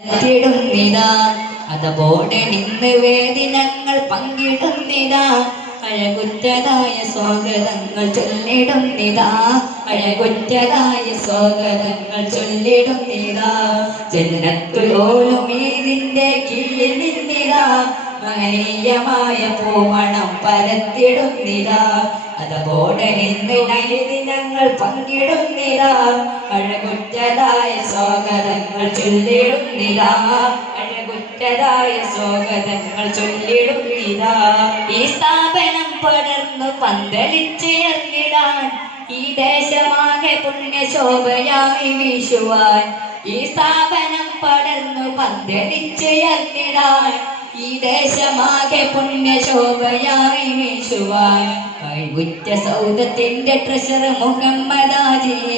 ത്തിടുന്നിതാ അതപോടെ നിന്ന് വേദിനങ്ങൾ പങ്കിടുന്നിതാ അഴകുറ്റതായ സ്വാഗതങ്ങൾ ചൊല്ലിടുന്നിതാ അഴകുറ്റതായ സ്വാഗതങ്ങൾ ചൊല്ലിടുന്നിതാ ജന്നത്തുലോലും ഇതിന്റെ കീഴിൽ നിന്നിതാ. മഹനീയമായ പൂമണം പരത്തിടുന്നിതാ അതുപോലെ നിന്ന് നൈദിനങ്ങൾ പങ്കിടുന്നിതാ അഴകുറ്റതായ സ്വാഗതങ്ങൾ ചൊല്ലിടുന്നിതാ അഴകുറ്റതായ സ്വാഗതങ്ങൾ ചൊല്ലിടുന്നിതാ ഈ സ്ഥാപനം പടർന്നു പന്തലിച്ചുയർന്നിടാൻ ഈ ദേശമാകെ പുണ്യശോഭയായി വീശുവാൻ ഈ സ്ഥാപനം പടർന്നു പന്തലിച്ചുയർന്നിടാൻ ഈ ദേശമാകെ പുണ്യശോഭയായി വീശുവാൻ കഴിവുറ്റ സൗദത്തിന്റെ ട്രഷർ മുഹമ്മദാജി.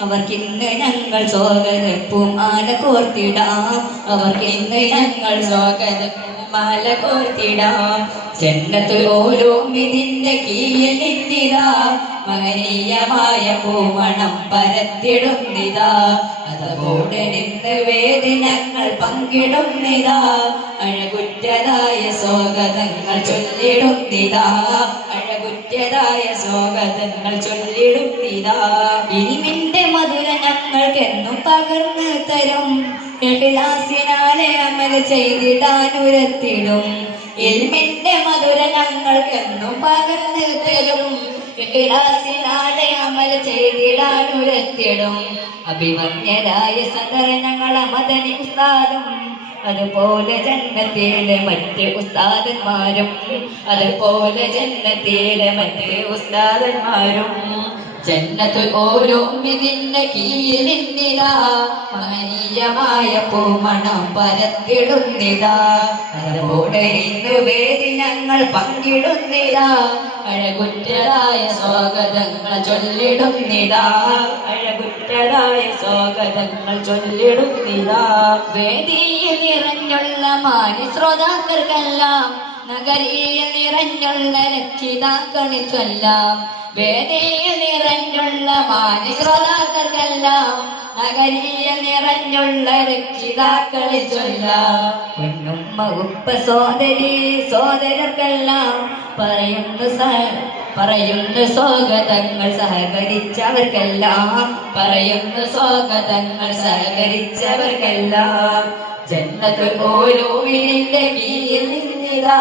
അവർക്കിന്ന് ഞങ്ങൾ സ്വാഗതപ്പും മാല കോർത്തിടാം അവർക്കിന്ന് ഞങ്ങൾ സ്വാഗതപ്പും മാല കോർത്തിടാം ചെന്നത്ത് ഓരോ ഇതിന്റെ കീഴിൽ നിന്നിതാ. മഹനീയമായ പൂമണം പരത്തിടുന്നിതാ. അതോടെ നിന്ന് വേദനങ്ങൾ പങ്കിടുന്നിതാ. അഴകുറ്റതായ സ്വാഗതങ്ങൾ ചൊല്ലിടുന്നിതാ. അഴകുറ്റതായ സ്വാഗതങ്ങൾ ചൊല്ലിടുന്നിതാ. മധുര ഞങ്ങൾക്കെന്നും പകർന്നു തരും? എട്ടിലാസിനാലെ അമൽ ചെയ്തിടാൻ ഉരത്തിടും. ഇൽമിന്റെ മധുര ഞങ്ങൾക്കെന്നും പകർന്നു തരും? ഇഖ്ലാസിനാലെ അമൽ ചെയ്തിടാൻ ഉരത്തിടും. അഭിമന്യരായ സദർ ഞങ്ങളെ മദനി ഉസ്താദും അതുപോലെ ജന്നത്തിലെ മറ്റ് ഉസ്താദന്മാരും അതുപോലെ ജന്നത്തിലെ മറ്റ് ഉസ്താദന്മാരും. ജന്നത്ത് ഓരോ ഇതിന്റെ കീഴിൽ നിന്നിതാ. മഹനീയമായ പൂമണം പരത്തിടുന്നിതാ. ഇന്ന് വേദിനങ്ങൾ പങ്കിടുന്നിതാ. അഴകുറ്റതായ സ്വാഗതങ്ങൾ ചൊല്ലിടുന്നിതാ. അഴകുറ്റതായ സ്വാഗതങ്ങൾ ചൊല്ലിടുന്നിതാ. വേദിയിൽ നിറഞ്ഞുള്ള മാനി ശ്രോതാക്കൾക്കെല്ലാം നഗരിയിൽ നിറഞ്ഞുള്ള രക്ഷിതാക്കളിൽ ചൊല്ലാം വേദിയിൽ നിറഞ്ഞുള്ള മാന്യ ശ്രോതാക്കൾക്കെല്ലാം നഗരിയിൽ നിറഞ്ഞുള്ള രക്ഷിതാക്കളിൽ ചൊല്ലാം പൊന്നുമ്മ ഉപ്പ സോദരി സോദരർക്കെല്ലാം പറയുന്നു സഹ പറയുന്നു സ്വാഗതങ്ങൾ സഹകരിച്ചവർക്കെല്ലാം. പറയുന്നു സ്വാഗതങ്ങൾ സഹകരിച്ചവർക്കെല്ലാം. ജന്മത്തിൽ ഓരോ വീടിന്റെ കീഴിൽ നിന്നിതാ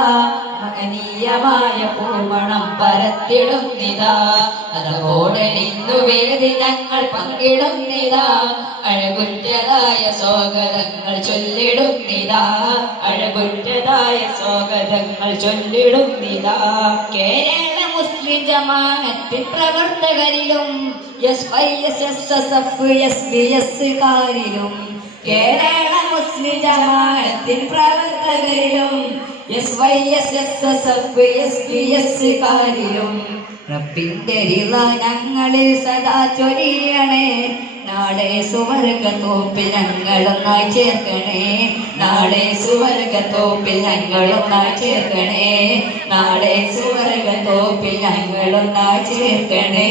മഹനീയമായ പൂമണം പരത്തിടുന്നിതാ. അതോടെ നിന്നു വേദിനങ്ങൾ പങ്കിടുന്നിതാ. അഴകുറ്റതായ സ്വാഗതങ്ങൾ ചൊല്ലിടുന്നിതാ. അഴകുറ്റതായ സ്വാഗതങ്ങൾ ചൊല്ലിടുന്നിതാ. കേരള മുസ്ലിം ജമാഅത്തിൻ പ്രവർത്തകരിലും S Y S S S F S B S കാരിലും Kerala Muslim ജമാഅത്തിൻ പ്രവർത്തകരിലും S Y S S S F S B S കാരിലും റബ്ബിന്റെ രീത ഞങ്ങളിൽ സദാ ചൊരിയണേ. നാളെ സുവർഗത്തോപ്പിൽ ഞങ്ങളൊന്നായി ചേർക്കണേ. നാളെ സുവർഗത്തോപ്പിൽ ഞങ്ങളൊന്നായി ചേർക്കണേ. നാളെ സുവർഗത്തോപ്പിൽ ഞങ്ങളൊന്നായി ചേർക്കണേ.